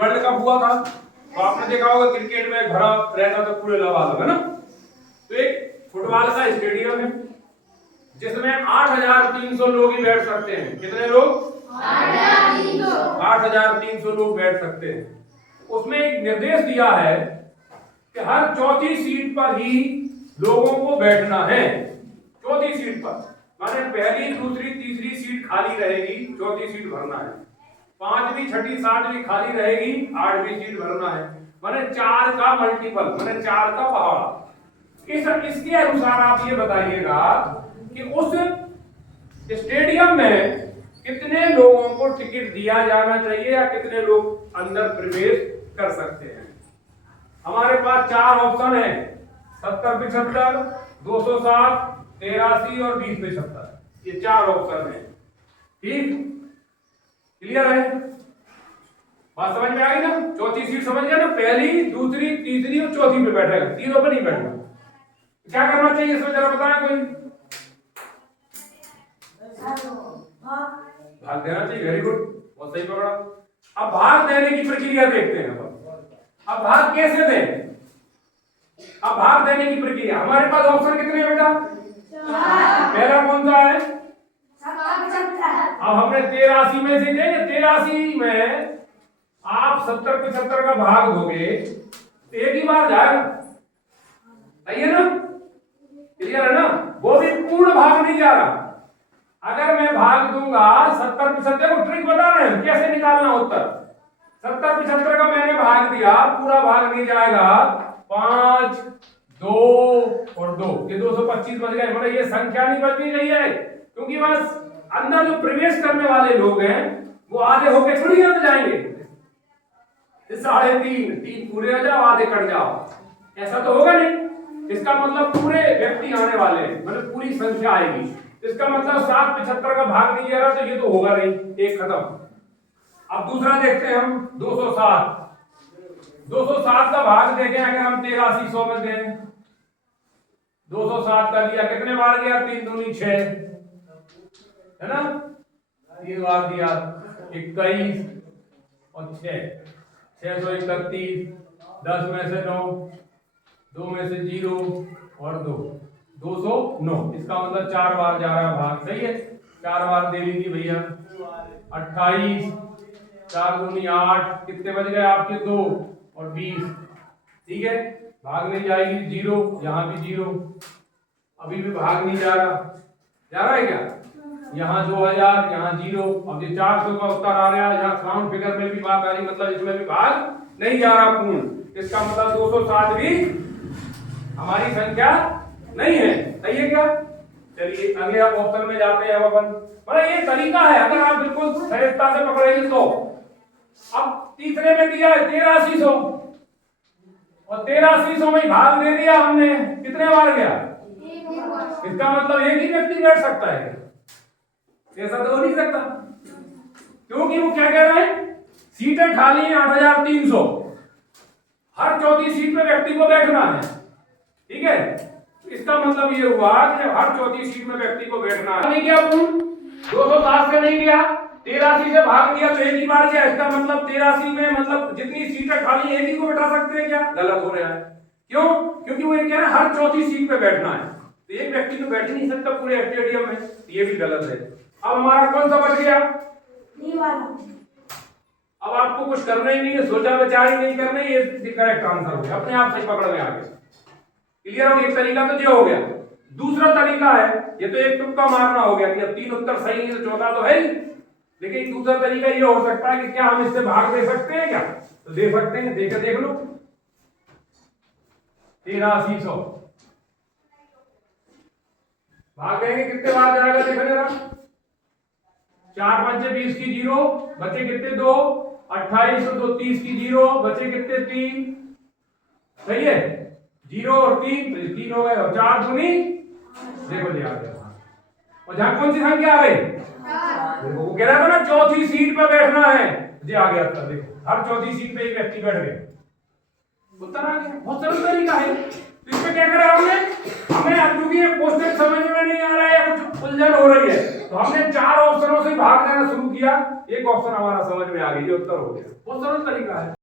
World cup हुआ था तो आपने देखा होगा क्रिकेट में भरा रहता था पूरे लबालब, है ना। तो एक फुटबॉल का स्टेडियम है जिसमें 8,300 लोग ही बैठ सकते हैं। कितने लोग? 8,300 लोग बैठ सकते हैं। उसमें एक निर्देश दिया है कि हर चौथी सीट पर ही लोगों को बैठना है। चौथी सीट पर माने पहली, दूसरी, तीसरी सीट खाली रहेगी, चौथी सीट भरना है। पांचवी, छठी, सातवीं खाली रहेगी, आठवीं सीट भरना है। माने 4 का मल्टीपल, माने 4 का पहाड़ा। इसके अनुसार आप ये बताइएगा कि उस स्टेडियम में कितने लोगों को टिकट दिया जाना चाहिए या कितने लोग अंदर प्रवेश कर सकते हैं। हमारे पास 4 ऑप्शन है, 70, 75, 207, 83 और 20, 75। ये 4 ऑप्शन है। ठीक, क्लियर है? बात समझ में आ गई ना? चौथी सीट समझ गया ना? पहली, दूसरी, तीसरी और चौथी पे बैठेगा, तीनों पे नहीं बैठेगा। क्या करना चाहिए इसमें जरा बताएं कोई? भाग देना चाहिए। वेरी गुड, बहुत सही पकड़ा। अब भाग देने की प्रक्रिया देखते हैं। अब भाग कैसे दें? अब भाग देने की प्रक्रिया, हमारे पास ऑप्शन कितने हैं बेटा? पहला कौन सा है? अब हमने 83 में से देंगे। 83 में आप 70, 75 का भाग दोगे तो एक ही बार जाएगा, सही है ना? क्लियर है ना? वो भी पूर्ण भाग नहीं जा रहा। अगर मैं भाग दूंगा 70, 75 को ट्रिक बता रहे हैं कैसे निकालना उत्तर। 70, 75 का मैंने भाग दिया, पूरा भाग नहीं जाएगा। 5, 2 और 2, ये 225 बच गए। मतलब ये संख्या नहीं बचनी चाहिए, क्योंकि बस अंदर जो प्रवेश करने वाले लोग हैं वो आधे होके थोड़ी अंदर जाएंगे। 3.5, 3 पूरे हो जाओ, आधे कट जाओ, ऐसा तो होगा नहीं। इसका मतलब पूरे व्यक्ति आने वाले हैं, मतलब पूरी संख्या आएगी। इसका मतलब 7, 75 का भाग नहीं जा रहा, तो ये तो होगा नहीं, एक खत्म। अब दूसरा देखते हैं हम, 207। 207 का भाग देखें अगर हम 8300 में दें। 207 का दिया, कितने बार गया? 3 दूनी 6, है ना? 3 बार दिया, 21 और 6, 631। 10 में से 9, 2 में से 0 और 2, 209। इसका मतलब 4 बार जा रहा है भाग, सही है? 4 बार दे लीजिए भैया। 28, 4 दूनी 8, कितने बज गए आपके? 2 और 20। ठीक है, भाग नहीं जाएगी, 0, यहाँ भी 0, अभी भी भाग नहीं जा रहा है क्या? यहाँ 2000, यहाँ 0। अब ये 400 का उत्तर आ रहा है, यहाँ साउंड फिगर में भी बात आ रही, मतलब इसमें भी भाग नहीं जा रहा पूर्ण। इसका मतलब 207 भी हमारी संख्या नहीं है, सही है क्या? चलिए अगले ऑप्शन में जाते हैं अपन। मतलब ये तरीका है, अगर आप बिल्कुल सहजता से पकड़ेंगे तो। अब तीसरे में दिया है 8300 और 8300 में भाग दे दिया हमने, कितने बार गया? इसका मतलब एक ही व्यक्ति बैठ सकता है, ऐसा तो हो नहीं सकता, क्योंकि वो क्या कह रहे हैं? सीटें खाली हैं 8,300, हर चौथी सीट पे व्यक्ति को बैठना है। ठीक है, इसका मतलब ये हुआ कि हर चौथी सीट में व्यक्ति को बैठना है। नहीं गया पूर्ण, 207 से नहीं गया, 83 से भाग दिया तो एक ही बार गया। इसका मतलब 83 में मतलब जितनी सीटें खाली एक ही को बैठा सकते हैं क्या? गलत हो रहा है। क्यों? क्योंकि वो ये कह रहे हैं हर चौथी सीट पे बैठना है, तो एक व्यक्ति तो बैठ ही नहीं सकता पूरे स्टेडियम में, ये भी गलत है। अब हमारा कौन सा बच गया? अब आपको कुछ करना ही नहीं है, सोचा विचार ही नहीं करना, ये करेक्ट आंसर हो गया, अपने आप से पकड़ में आ गया। क्लियर हो? एक तरीका तो ये हो गया। दूसरा तरीका है, ये तो एक तुक्का मारना हो गया कि अब 3 उत्तर सही है तो चौथा तो है ही, लेकिन दूसरा तरीका ये हो सकता है कि क्या हम इससे भाग दे सकते हैं क्या? तो दे सकते हैं, देख लो। 8300 भाग देंगे, कितने बार जाएगा देखो जरा। 4 5 20 की 0, बचे कितने? 2। 28 और 2 30 की 0, बचे कितने? 3, सही है? 0 और 3, 3 हो गए, और 4 दूनी देखो जी आ गया। और जहां कौन सी संख्या आ गई? देखो वो कह रहा था ना चौथी सीट पर बैठना है, जी आ गया उत्तर। देखो हर चौथी सीट पे एक व्यक्ति बैठ गया, उत्तर आ गया। बहुत सरल तरीका है। तो इसमें क्या करा हमने, हमें क्योंकि ये क्वेश्चन समझ में नहीं आ रहा है या कुछ उलझन हो रही है, तो हमने 4 ऑप्शनों से भाग देना शुरू किया, एक ऑप्शन हमारा समझ में आ गया, ये उत्तर हो गया। बहुत सरल तरीका है।